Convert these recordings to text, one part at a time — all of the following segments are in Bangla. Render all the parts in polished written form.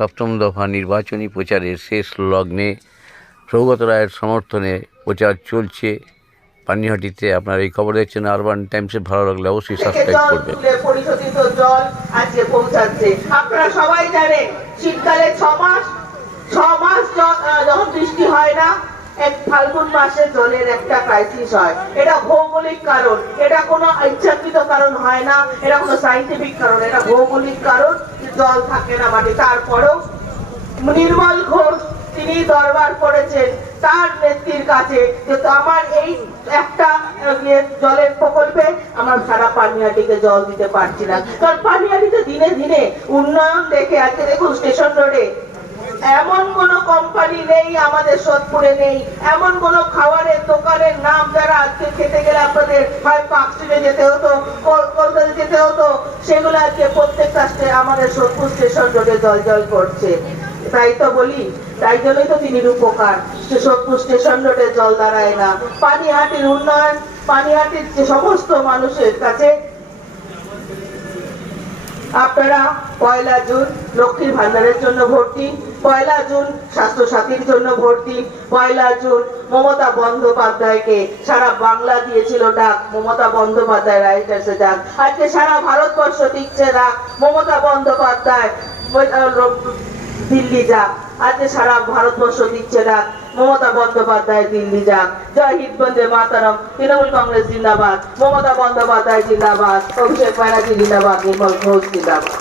সপ্তম দফা নির্বাচনী প্রচারের শেষ লগ্নে সৌগত রায়ের সমর্থনে প্রচার চলছে পানিহাটিতে। আপনারা এই খবর দেখছেন আরবান টাইমসে। ভালো লাগলে অবশ্যই সাবস্ক্রাইব করবেন। পরিশোধিত জল আজকে পৌঁছাচ্ছে। আপনারা সবাই জানেন শীতকালে 6 মাস যখন বৃষ্টি হয় না, এক ফাল্গুন মাসে জলের একটা ক্রাইসিস হয়। এটা ভৌগোলিক কারণ, এটা কোনো ইচ্ছাকৃত কারণ হয় না, এটা কোনো সাইন্টিফিক কারণ, এটা ভৌগোলিক কারণ। জল থাকে না মাটি। তারপরেও নির্মল ঘোষ তিনি দরবার করেছেন তার নেত্রীর কাছে যে আমার এই একটা জলের প্রকল্পে আমার সারা পানিহাটিকে জল দিতে পারছি না। কারণ পানিহাটিতে দিনে দিনে উন্নয়ন দেখে আজকে দেখুন স্টেশন রোডে এমন কোন কোম্পানি নেই, আমাদের সোদপুরে নেই এমন কোন খাবারের দোকানের নাম যারা আজকে খেতে গেলে আপনাদের হয় পার্ক স্ট্রিটে যেতে হতো, কলকাতা যেতে হতো, সেগুলো আজকে প্রত্যেকটা আমাদের সোদপুর স্টেশন রোডে জল জল করছে। তাই তো বলি, তাই জন্যই তো তিনি উপকার। সোদপুর স্টেশন রোডে জল দাঁড়ায় না। পানিহাটির উন্নয়ন, পানিহাটির যে সমস্ত মানুষের কাছে আপনারা 1 জুন লক্ষ্মীর ভান্ডারের জন্য ভোট দিন, 1 জুন স্বাস্থ্য সাথীর জন্য ভোট দিন, 1 জুন মমতা বন্দ্যোপাধ্যায়কে সারা বাংলা দিয়েছিল ডাক, মমতা বন্দ্যোপাধ্যায় রাইটার্সে ডাক। আজকে সারা ভারতবর্ষ দিচ্ছে ডাক, মমতা বন্দ্যোপাধ্যায় দিল্লি যাক। আজকে সারা ভারতবর্ষ দিচ্ছে ডাক, মমতা বন্দ্যোপাধ্যায় দিল্লি যাক। জয় হিন্দ, বন্দে মাতরম। তৃণমূল কংগ্রেস জিন্দাবাদ, মমতা বন্দ্যোপাধ্যায় জিন্দাবাদ, অভিষেক ব্যানার্জি জিন্দাবাদ, নির্মল ঘোষ জিন্দাবাদ।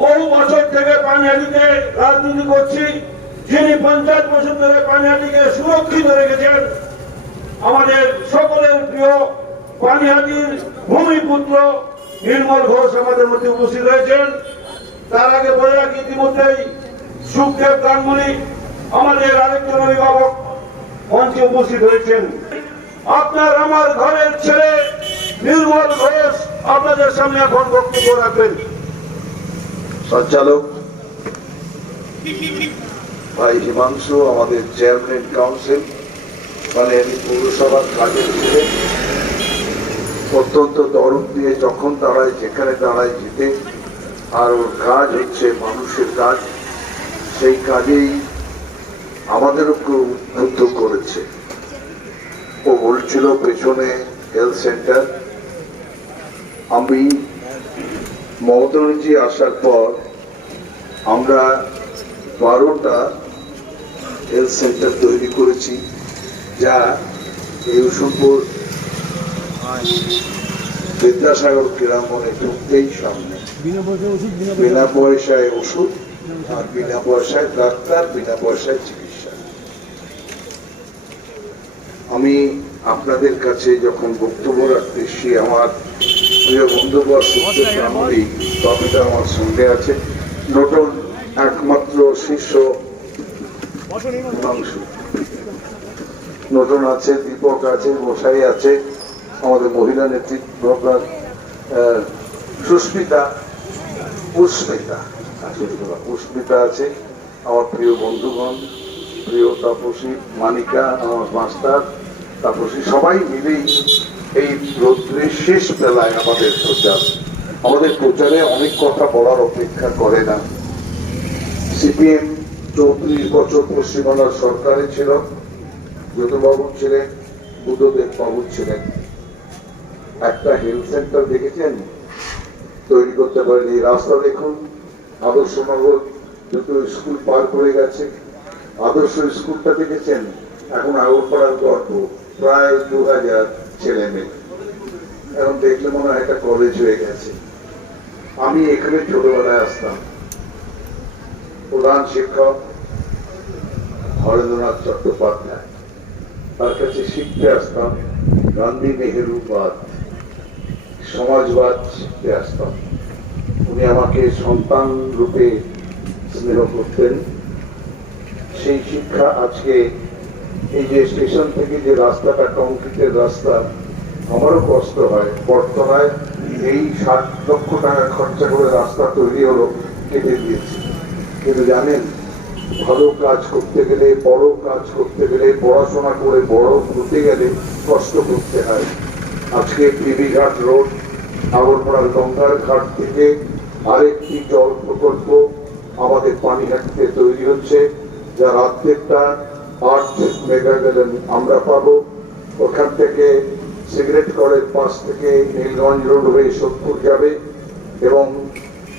বহু বছর থেকে পানিহাটিতে রাজনীতি করছি। যিনি 50 বছর ধরে পানিহাটিকে সুরক্ষিত রেখেছেন, আমাদের সকলের প্রিয় পানিহাটির ভূমিপুত্র নির্মল ঘোষ আমাদের মধ্যে উপস্থিত হয়েছেন। তার আগে বলে রাখি, ইতিমধ্যেই সুখদেব গাঙ্গুলি আমাদের আরেকজন অভিভাবক মঞ্চে উপস্থিত হয়েছেন। আপনার আমার ঘরের ছেলে নির্মল ঘোষ আপনাদের সামনে এখন বক্তব্য রাখবেন। সঞ্চালক ভাই হিমাংশু, আমাদের চেয়ারম্যান কাউন্সিল পানিহাটি পৌরসভার কাজের ছিলেন, অত্যন্ত দরদ দিয়ে যখন দাঁড়ায় যেখানে দাঁড়ায় যেতে, আর ওর কাজ হচ্ছে মানুষের কাজ। সেই কাজেই আমাদেরও উদ্বুদ্ধ করেছে। ও বলছিল পেছনে হেলথ সেন্টার। আমি মমতা ব্যানার্জি আসার পর আমরা 12টা হেলথ সেন্টার তৈরি করেছি, যা এই হোসেনপুর বিদ্যাসাগর ক্রীড়াঙ্গনে ঢুকতেই সামনে বিনা পয়সায় ওষুধ, আর বিনা পয়সায় ডাক্তার, বিনা পয়সায় চিকিৎসা। আমি আপনাদের কাছে যখন বক্তব্য রাখতে এসেছি, আমার প্রিয় বন্ধুবর সুখদেব গাঙ্গুলি টপিটা আমার সঙ্গে আছে, নতুন একমাত্র শিষ্য হিমাংশু, নতুন আছে দীপক আছে, মশাই আছে, আমাদের মহিলা নেতৃত্ব পুষ্পিতা আছে, আমার প্রিয় বন্ধুগণ, প্রিয় তাপসী মানিকা, আমার মাস্টার তাপসী, সবাই মিলেই এই রৌদ্রের শেষ বেলায় আমাদের প্রচারে অনেক কথা বলার অপেক্ষা করে না। সিপিএম 34 বছর পশ্চিমবাংলার সরকারে ছিল, যদুবাবু ছিলেন, বুদ্ধদেব বাবু ছিলেন। একটা হেলথ সেন্টার দেখেছেন তৈরি করতে পারেনি। রাস্তা দেখুন, আদর্শনগর দুটো স্কুল পার করে গেছে। আদর্শ স্কুলটা দেখেছেন, এখন আগরপাড়ার গর্ব, প্রায় 2000 ছেলে মেয়ে। এখন দেখলে মনে হয় একটা কলেজ হয়ে গেছে। আমি এখানে ছোটবেলায় আসতাম, প্রধান শিক্ষক হরেন্দ্রনাথ চট্টোপাধ্যায়, তার কাছে শিখতে আসতাম গান্ধী নেহেরুবাদ, সমাজবাদ শিখতে আসতাম। উনি আমাকে সন্তান রূপে স্নেহ করতেন। সেই শিক্ষা আজকে এই যে স্টেশন থেকে যে রাস্তাটা কংক্রিটের রাস্তা, আমারও কষ্ট হয়। বর্তমানে এই 60 লক্ষ টাকা খরচা করে রাস্তা তৈরি হলো, কেটে দিয়েছি। কিন্তু জানেন, ভালো কাজ করতে গেলে, বড় কাজ করতে গেলে, পড়াশোনা করে বড় হতে গেলে কষ্ট করতে হয়। আজকে পিবি ঘাট রোড, আগরপাড়ার গঙ্গার ঘাট থেকে আরেকটি জল প্রকল্প আমাদের পানিহাটিতে তৈরি হচ্ছে, যার অর্ধেকটা 8 মেগা গ্যালন আমরা পাবো। ওখান থেকে সিগারেট কলের পাশ থেকে নীলগঞ্জ রোড হয়ে সোদপুর যাবে এবং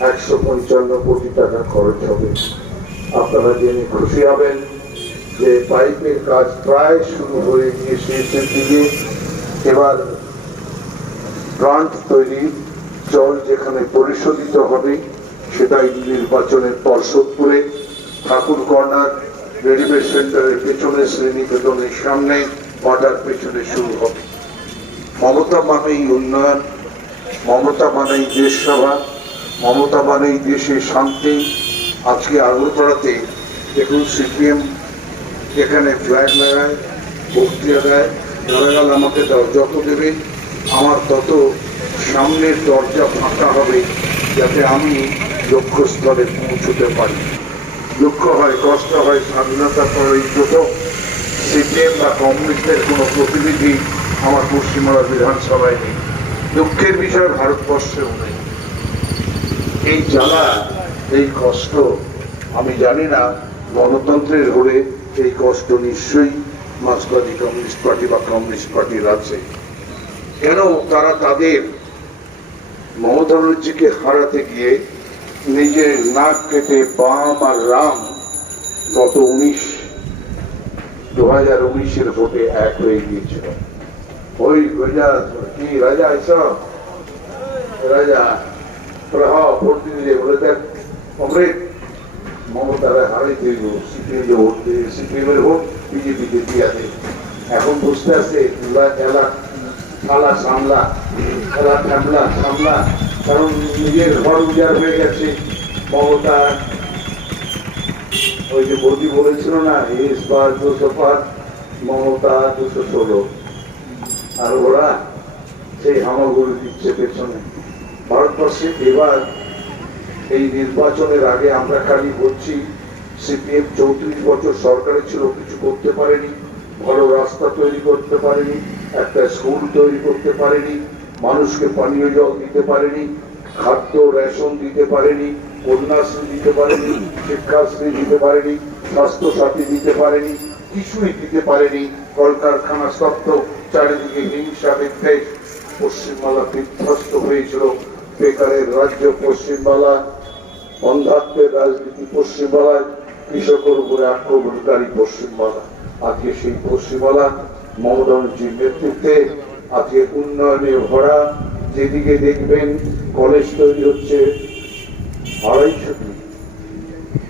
155 কোটি টাকা খরচ হবে। আপনারা জেনে খুশি হবেন যে পাইপের কাজ প্রায় শুরু হয়ে গিয়ে শেষের দিকে। এবার প্লান্ট তৈরি, জল যেখানে পরিশোধিত হবে সেটাই নির্বাচনের পর সোদপুরে ঠাকুর কর্নার রেডিমেড সেন্টারের পেছনে শ্রীনিকেতনের সামনে ওয়াটার পেছনে শুরু হবে। মমতা মানেই উন্নয়ন, মমতা মানেই দেশ সেবা, মমতা মানেই দেশে শান্তি। আজকে আগরপাড়াতে দেখুন সিপিএম এখানে ফ্ল্যাগ লাগায়, বক্তৃতা দেয়, গালাগাল আমাকে যত দেবে আমার তত সামনের দরজা ফাঁকা হবে যাতে আমি লক্ষ্যস্থলে পৌঁছতে পারি। দুঃখ হয়, কষ্ট হয়, স্বাধীনতা পরিচিত সিপিএম বা কমিউনিস্টের কোনো প্রতিনিধি আমার পশ্চিমবঙ্গ বিধানসভায় নেই। দুঃখের বিষয় ভারতবর্ষেও নেই। এই জ্বালা, এই কষ্ট আমি জানি না, গণতন্ত্রের হলে এই কষ্ট নিশ্চয়ই মার্ক্সবাদী কমিউনিস্ট পার্টি বা কমিউনিস্ট পার্টির আছে। কেন তারা তাদের মমতা ব্যানার্জিকে হারাতে গিয়ে নিজের নাক কেটে বাম আর রাম গত 2019 ভোটে এক হয়ে গিয়েছিল। ওই কি রাজা এসব রাজা প্রভাব ভোট দিলে বলে দেখ কমরেড মমতারা হারাই দিল, সিপিএমের ভোট বিজেপিকে দিয়া দেয়। এখন বুঝতে আছে খেলা সামলা, খেলা সামলা, কারণ নিজের ঘর উজাড় হয়ে গেছে। মমতা ওই যে মোদী বলেছিল না, এস পার 200 পার, মমতা 216, আর ওরা সেই হামাগুড়ি দিচ্ছে পেছনে। ভারতবর্ষে এবার এই নির্বাচনের আগে আমরা খালি বলছি সিপিএম 34 বছর সরকারে ছিল, কিছু করতে পারেনি, ভালো রাস্তা তৈরি করতে পারেনি, একটা স্কুল তৈরি করতে পারেনি, মানুষকে পানীয় জল দিতে পারেনি, খাদ্য রেশন দিতে পারেনি, কন্যাশ্রী দিতে পারেনি, শিক্ষাশ্রী দিতে পারেনি, স্বাস্থ্য সাথী দিতে পারেনি, কিছুই দিতে পারেনি। কলকারখানা স্তব্ধ, চারিদিকে হিংসা বিদ্বেষ, পশ্চিমবাংলা বিধ্বস্ত হয়েছিল। বেকারের রাজ্য পশ্চিমবাংলা, অন্ধাত্মের রাজনীতি পশ্চিমবাংলায়, কৃষকের উপরে আক্রমণকারী পশ্চিমবাংলা। আজকে সেই পশ্চিমবাংলা মমতা ব্যানার্জির নেতৃত্বে আজকে উন্নয়নে ভরা। যেদিকে দেখবেন কলেজ তৈরি হচ্ছে 250টি,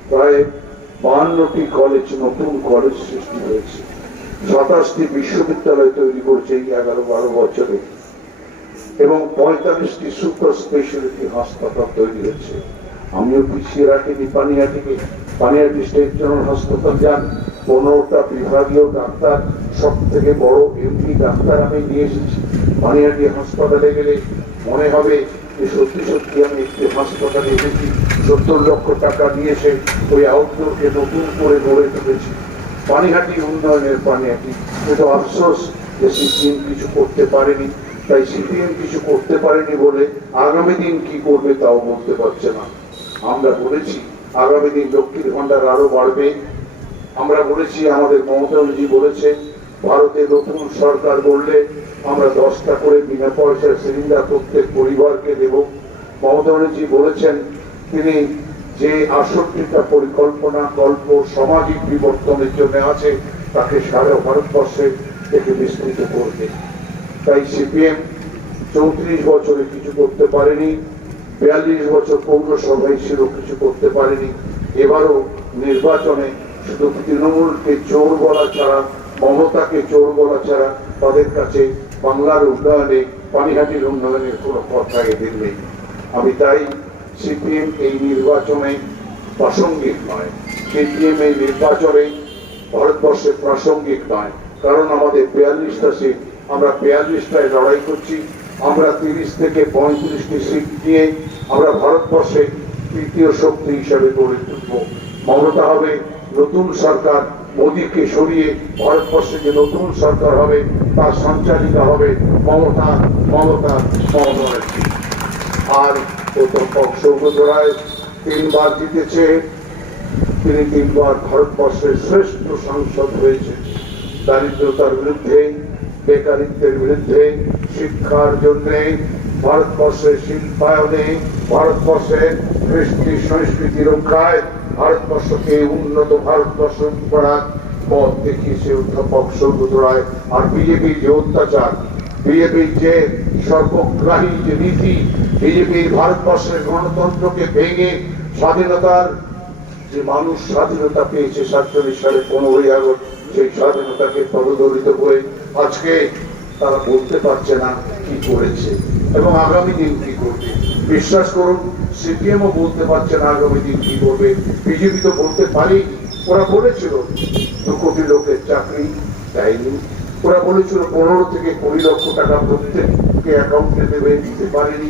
প্রায় 52টি কলেজ, নতুন কলেজ সৃষ্টি হয়েছে। 27টি বিশ্ববিদ্যালয় তৈরি করছে এই 11-12 বছরে, এবং 45টি সুপার স্পেশালিটি হাসপাতাল তৈরি হচ্ছে। আমিও পিছিয়ে রাখিনি পানিহাটিকে। পানিহাটি স্টেট জেনারেল হাসপাতাল যান, 15টা বিভাগীয় ডাক্তার, সব থেকে বড় এমপি ডাক্তার আমি নিয়ে এসেছি। পানিহাটি হাসপাতালে গেলে মনে হবে যে সত্যি সত্যি আমি একটি হাসপাতালে এসেছি। 70 লক্ষ টাকা দিয়েছে ওই আউটডোরকে নতুন করে গড়ে তুলেছি। পানিহাটি উন্নয়নের পানিহাটি, কিন্তু আফসোস যে সিপিএম কিছু করতে পারেনি। তাই সিপিএম কিছু করতে পারেনি বলে আগামী দিন কি করবে তাও বলতে পারছে না। আমরা বলেছি আগামী দিন লক্ষ্মীর ভান্ডার আরো বাড়বে। আমরা বলেছি, আমাদের মমতা ব্যানার্জি বলেছে ভারতে নতুন সরকার গড়লে আমরা 10টা করে বিনা পয়সার সিলিন্ডার প্রত্যেক পরিবারকে দেব। মমতা ব্যানার্জি বলেছেন তিনি যে 68টা পরিকল্পনা গল্প সামাজিক বিবর্তনের জন্য আছে তাকে সারা ভারতবর্ষে থেকে বিস্তৃত করবে। তাই সিপিএম 34 বছরে কিছু করতে পারেনি, 42 বছর পৌরসভায় ছিল, কিছু করতে পারেনি। এবারও নির্বাচনে শুধু তৃণমূলকে চোর বলা ছাড়া, মমতাকে চোর বলা ছাড়া তাদের কাছে বাংলার উন্নয়নে, পানিহাটির উন্নয়নের কোনো কথা এদের নেই। আমি তাই সিপিএম এই নির্বাচনে প্রাসঙ্গিক নয়, সিপিএম এই নির্বাচনে ভারতবর্ষে প্রাসঙ্গিক নয়। কারণ আমাদের 42টা সিট, আমরা 42টায় লড়াই করছি। আমরা 30 থেকে 35টি সিট নিয়ে আমরা ভারতবর্ষে তৃতীয় শক্তি হিসাবে গড়ে তুলব। মমতা হবে নতুন সরকার, মোদীকে সরিয়ে ভারতবর্ষে যে নতুন সরকার হবে তার সঞ্চালিকা হবে মমতা। আর প্রতাপ সৌগতরায় 3 বার জিতেছে, তিনি 3 বার ভারতবর্ষের শ্রেষ্ঠ সাংসদ হয়েছে। দারিদ্রতার বিরুদ্ধে, বেকারিত্বের বিরুদ্ধে, শিক্ষার জন্য, ভারতবর্ষের শিল্পায়নে, ভারতবর্ষের কৃষ্টি সংস্কৃতি রক্ষায়, ভারতবর্ষকে উন্নত ভারতবর্ষ করার পথ দেখিয়েছে অধ্যাপক সৌগত রায়। আর বিজেপির যে অত্যাচার, বিজেপির যে সর্বগ্রাহী যে নীতি, বিজেপির ভারতবর্ষের গণতন্ত্রকে ভেঙে স্বাধীনতার যে মানুষ স্বাধীনতা পেয়েছে 47 সালে 15ই আগস্ট, সেই স্বাধীনতাকে পদদলিত করে আজকে তারা বলতে পারছে না কি করেছে এবং আগামী দিন কি করবে। বিশ্বাস করুন, সিপিএমও বলতে পারছে না আগামী দিন কি করবে। বিজেপি তো বলতে পারেনি। ওরা বলেছিল 2 কোটি লোকের চাকরি দেয়নি, ওরা বলেছিল 15 থেকে 20 লক্ষ টাকা প্রত্যেককে অ্যাকাউন্টে দেবে, দিতে পারেনি।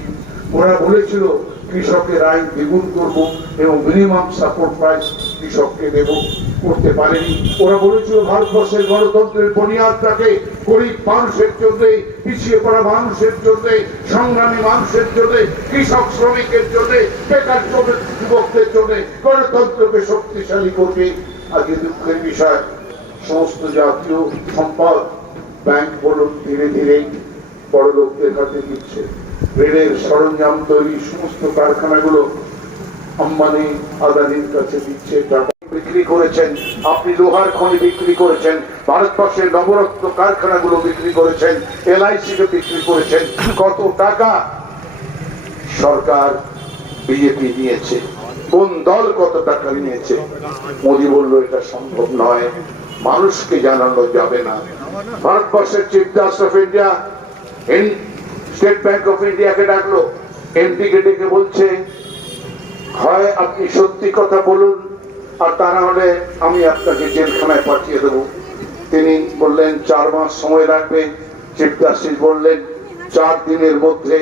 ওরা বলেছিল কৃষকের আয় দ্বিগুণ করব এবং মিনিমাম সাপোর্ট প্রাইস কৃষককে দেব, করতে পারেনি। ওরা বলেছিল ভারতবর্ষের গণতন্ত্রের বুনিয়াদটাকে গরিব মানুষের জন্য, পিছিয়ে পড়া মানুষের জন্য, সংগ্রামী মানুষের জন্য, কৃষক শ্রমিকের জন্য, বেকার যুবকদের জন্য গণতন্ত্রকে শক্তিশালী করবে। আজকে দুঃখের বিষয়, সমস্ত জাতীয় সম্পদ ব্যাংক বলুন ধীরে ধীরে বড় লোকদের হাতে দিচ্ছে। রেলের সরঞ্জাম তৈরি সমস্ত কারখানাগুলো আম্বানি আদানির কাছে দিচ্ছে। বিক্রি করেছেন আপনি, লোহার খনি বিক্রি করেছেন, ভারতবর্ষের নবরত্ন কারখানাগুলো বিক্রি করেছেন, LIC কে বিক্রি করেছেন। কত টাকা সরকার বিজেপি নিয়েছে, কোন দল কত টাকা নিয়েছে? মোদী বলল এটা সম্ভব নয়, মানুষকে জানানো যাবে না। ভারতবর্ষের chief justice of India state bank of ইন্ডিয়াকে ডাকলো, এমপি কে ডেকে বলছে হয় আপনি সত্যি কথা বলুন আর তা না হলে আমি আপনাকে জেলখানায় পাঠিয়ে দেবো। তিনি বললেন 4 মাস সময় লাগবে। চিফ জাস্টিস বললেন 4 দিনের মধ্যে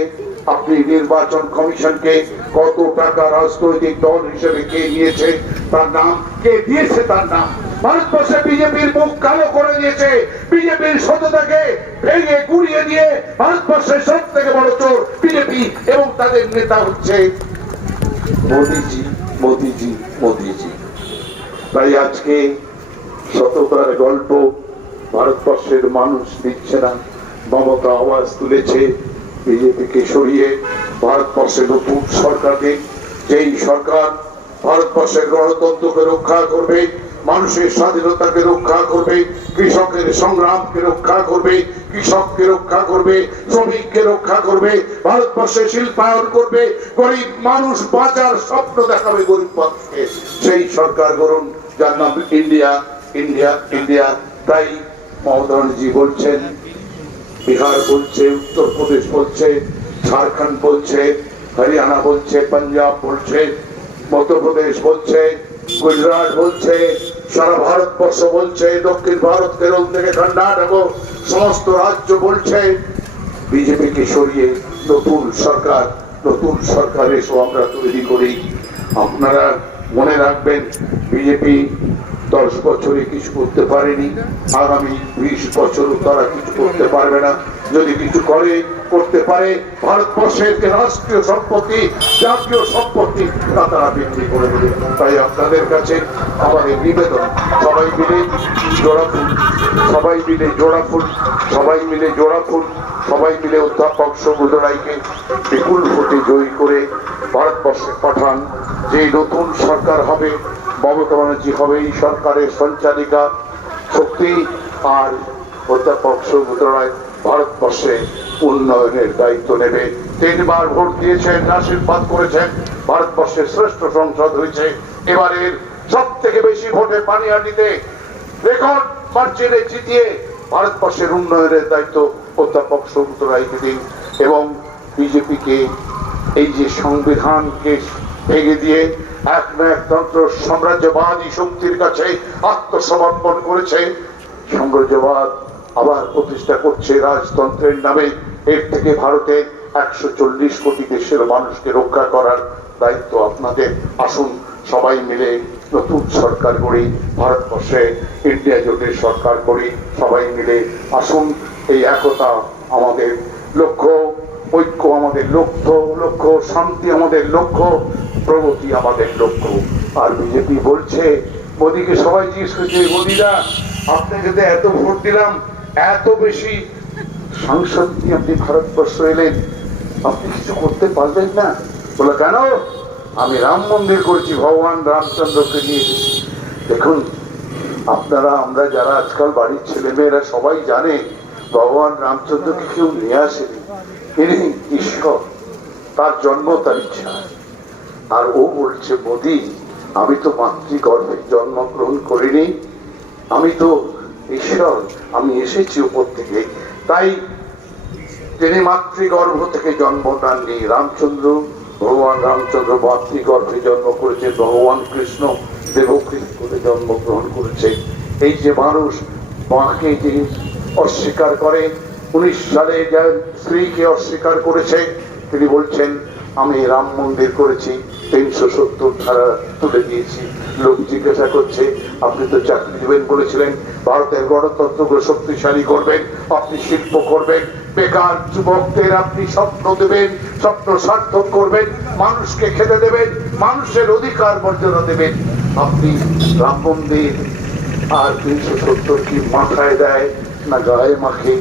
আপনি নির্বাচন কমিশনকে কত টাকা রাজনৈতিক দল হিসেবে কে নিয়েছে তার নাম, কে দিয়েছে তার নাম। ভারতবর্ষে বিজেপির মুখ কালো করে দিয়েছে, বিজেপির সততাকে ভেঙে গুড়িয়ে দিয়ে ভারতবর্ষের সব থেকে বড় চোর বিজেপি এবং তাদের নেতা হচ্ছে মোদীজি, মোদীজি, মোদীজি। তাই আজকে সততার গল্প ভারতবর্ষের মানুষ দিচ্ছে না। মমতা আওয়াজ তুলেছে বিজেপিকে সরিয়ে ভারতবর্ষের নতুন সরকার দিন, যেই সরকার ভারতবর্ষের গণতন্ত্রকে রক্ষা করবে, মানুষের স্বাধীনতাকে রক্ষা করবে, কৃষকের সংগ্রামকে রক্ষা করবে, কৃষককে রক্ষা করবে, শ্রমিককে রক্ষা করবে, ভারতবর্ষে শিল্পায়ন করবে, গরিব মানুষ বাঁচার স্বপ্ন দেখাবে গরিব মানুষকে। সেই সরকার গঠন, যার নাম ইন্ডিয়া, ইন্ডিয়া, ইন্ডিয়া। তাই মমতা ব্যানার্জি বলছেন, বিহার বলছে, উত্তরপ্রদেশ বলছে, ঝাড়খণ্ড বলছে, হরিয়ানা বলছে, পাঞ্জাব বলছে, মধ্যপ্রদেশ বলছে, গুজরাট বলছে, সারা ভারতবর্ষ বলছে, দক্ষিণ ভারত কেরল থেকে কর্ণাটক সমস্ত রাজ্য বলছে বিজেপিকে সরিয়ে নতুন সরকার, নতুন সরকার এসব আমরা তৈরি করি। আপনারা মনে রাখবেন, বিজেপি 10 বছরে কিছু করতে পারেনি, আগামী 20 বছরও তারা কিছু করতে পারবে না। যদি কিছু করতে পারে, ভারতবর্ষের যে রাষ্ট্রীয় সম্পত্তি, জাতীয় সম্পত্তি তা তারা বিক্রি করে দেবে। তাই আপনাদের কাছে আমাদের নিবেদন, সবাই মিলে জোড়া ফুল, সবাই মিলে জোড়া ফুল, সবাই মিলে জোড়া ফুল, সবাই মিলে অধ্যাপক সৌগত রায়কে বিপুল ভোটে জয়ী করে ভারতবর্ষে পাঠান। যে নতুন সরকার হবে, মমতা ব্যানার্জি হবে এই সরকারের সঞ্চালিকা শক্তি, আর অধ্যাপক সৌগত রায় ভারতবর্ষে উন্নয়নের দায়িত্ব নেবে। 3 বার ভোট দিয়েছেন, আশীর্বাদ করেছেন, ভারতবর্ষের শ্রেষ্ঠ সংসদ হয়েছে। এবারের সব থেকে বেশি ভোটে পানিহাটিতে রেকর্ড মার্জিনে জিতিয়ে ভারতবর্ষের উন্নয়নের দায়িত্ব অধ্যাপক সৌগত রায়কে দিন। এবং বিজেপিকে এই যে সংবিধানকে ভেঙে দিয়ে এক না একতন্ত্র সাম্রাজ্যবাদী শক্তির কাছে আত্মসমর্পণ করেছে, সাম্রাজ্যবাদ আবার প্রতিষ্ঠা করছে রাজতন্ত্রের নামে। এর থেকে ভারতের 140 কোটি দেশের মানুষকে রক্ষা করার দায়িত্ব আপনাদের। আসুন সবাই মিলে নতুন সরকার করি, ভারতবর্ষে ইন্ডিয়া জোটের সরকার করি, সবাই মিলে আসুন। এই একতা আমাদের লক্ষ্য, ঐক্য আমাদের লক্ষ্য, শান্তি আমাদের লক্ষ্য, প্রগতি আমাদের লক্ষ্য। আর বিজেপি বলছে, মোদীকে সবাই জিজ্ঞেস করছে, মোদীরা আপনাকে তো এত ভোট দিলাম, এত বেশি সাংসদ নিয়ে আপনি ভারতবর্ষ এলেন, আপনি কিছু করতে পারবেন না? বলে কেন? আমি রাম মন্দির করেছি, ভগবান রামচন্দ্রকে নিয়ে এসেছি। দেখুন, আপনারা আমরা যারা আজকাল বাড়ির ছেলেমেয়েরা সবাই জানে ভগবান রামচন্দ্রকে কেউ নিয়ে আসেনি, তিনি ঈশ্বর, তার জন্ম তার ইচ্ছা। আর ও বলছে, মোদী আমি তো মাতৃগর্ভে জন্মগ্রহণ করিনি, আমি তো ঈশ্বর, আমি এসেছি উপর থেকে। তাই তিনি মাতৃগর্ভ থেকে জন্ম নেননি। রামচন্দ্র, ভগবান রামচন্দ্র মাতৃগর্ভে জন্ম করেছে, ভগবান কৃষ্ণ দেবকী করে জন্মগ্রহণ করেছে। এই যে মানুষ মাকে যে অস্বীকার করে, 19 সালে যার স্ত্রীকে অস্বীকার করেছে, তিনি বলছেন আমি রাম মন্দির করেছি, 370 ধারা তুলে দিয়েছি। লোক জিজ্ঞাসা করছে, আপনি তো চাকরি দেবেন বলেছিলেন, ভারতের গণতন্ত্রকে শক্তিশালী করবেন, আপনি শিল্প করবেন, বেকার যুবকদের আপনি স্বপ্ন দেবেন, স্বপ্ন সার্থক করবেন, মানুষকে খেতে দেবেন, মানুষের অধিকার মর্যাদা দেবেন। আপনি রাম মন্দির আর 370 কি মাথায় দেয় না গায়ে মাখে?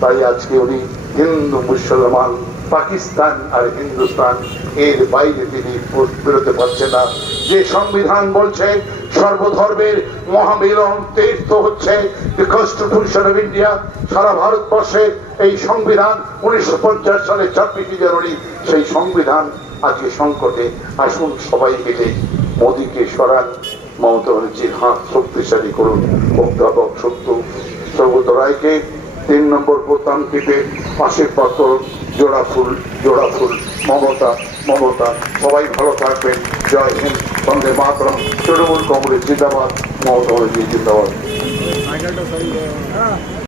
তাই আজকে উনি হিন্দু, মুসলমান, পাকিস্তান আর হিন্দুস্তান এর বাইরে তিনি বেরোতে পারছে না। যে সংবিধান বলছে সর্বধর্মের মহামিলন তীর্থ হচ্ছে দি কনস্টিটিউশন অফ ইন্ডিয়া, সারা ভারতবর্ষের এই সংবিধান 1950 সালে 26 জানুয়ারি, সেই সংবিধান আজকে সংকটে। আসুন সবাই মিলে মোদীকে সরান, মমতা ব্যানার্জির হাত শক্তিশালী করুন। অধ্যাপক সৌগত রায়কে 3 নম্বর বোতাম টিপে আশীর্বাদ করুন। জোড়া ফুল, জোড়া ফুল, মমতা, মমতা। সবাই ভালো থাকবেন। জয় হিন্দ, বন্দে মাতরম। তৃণমূল কংগ্রেস জিন্দাবাদ, মমতা ব্যানার্জি জিন্দাবাদ।